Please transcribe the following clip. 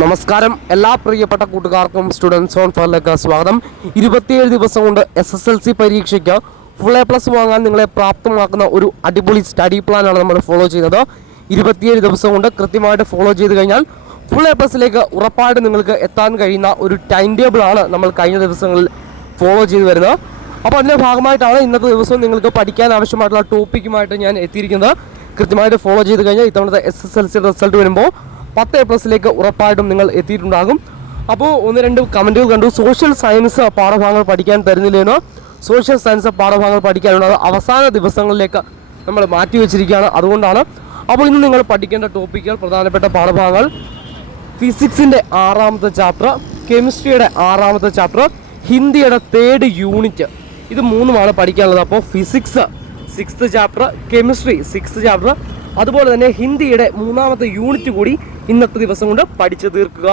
നമസ്കാരം എല്ലാ പ്രിയപ്പെട്ട കൂട്ടുകാർക്കും സ്റ്റുഡൻസ് ഓൺ ഫയറിലേക്ക് സ്വാഗതം. 27 ദിവസം കൊണ്ട് SSLC പരീക്ഷയ്ക്ക് ഫുൾ A+ വാങ്ങാൻ നിങ്ങളെ പ്രാപ്തമാക്കുന്ന ഒരു അടിപൊളി സ്റ്റഡി പ്ലാനാണ് നമ്മൾ ഫോളോ ചെയ്യുന്നത്. 27 ദിവസം കൊണ്ട് കൃത്യമായിട്ട് ഫോളോ ചെയ്ത് കഴിഞ്ഞാൽ ഫുൾ A+ലേക്ക് ഉറപ്പായിട്ട് നിങ്ങൾക്ക് എത്താൻ കഴിയുന്ന ഒരു ടൈം ടേബിളാണ് നമ്മൾ കഴിഞ്ഞ ദിവസങ്ങളിൽ ഫോളോ ചെയ്ത് വരുന്നത്. അപ്പോൾ അതിൻ്റെ ഭാഗമായിട്ടാണ് ഇന്നത്തെ ദിവസം നിങ്ങൾക്ക് പഠിക്കാൻ ആവശ്യമായിട്ടുള്ള ടോപ്പിക്കുമായിട്ട് ഞാൻ എത്തിയിരിക്കുന്നത്. കൃത്യമായിട്ട് ഫോളോ ചെയ്ത് കഴിഞ്ഞാൽ ഇത്തവണത്തെ SSLC റിസൾട്ട് വരുമ്പോൾ 10 A+ലേക്ക് ഉറപ്പായിട്ടും നിങ്ങൾ എത്തിയിട്ടുണ്ടാകും. അപ്പോൾ ഒന്ന് രണ്ട് കമൻറ്റുകൾ കണ്ടു, സോഷ്യൽ സയൻസ് പാഠഭാഗങ്ങൾ പഠിക്കാൻ തരുന്നില്ലെന്നോ. സോഷ്യൽ സയൻസ് പാഠഭാഗങ്ങൾ പഠിക്കാനുള്ളത് അവസാന ദിവസങ്ങളിലേക്ക് നമ്മൾ മാറ്റി വെച്ചിരിക്കുകയാണ്, അതുകൊണ്ടാണ്. അപ്പോൾ ഇന്ന് നിങ്ങൾ പഠിക്കേണ്ട ടോപ്പിക്കുകൾ, പ്രധാനപ്പെട്ട പാഠഭാഗങ്ങൾ: ഫിസിക്സിൻ്റെ 6ാമത്തെ ചാപ്റ്റർ, കെമിസ്ട്രിയുടെ 6ാമത്തെ ചാപ്റ്റർ, ഹിന്ദിയുടെ 3rd യൂണിറ്റ്. ഇത് മൂന്നുമാണ് പഠിക്കാനുള്ളത്. അപ്പോൾ physics 6th chapter, chemistry 6th chapter, അതുപോലെ തന്നെ ഹിന്ദിയുടെ 3ാമത്തെ യൂണിറ്റ് കൂടി ഇന്നത്തെ ദിവസം കൊണ്ട് പഠിച്ചു തീർക്കുക.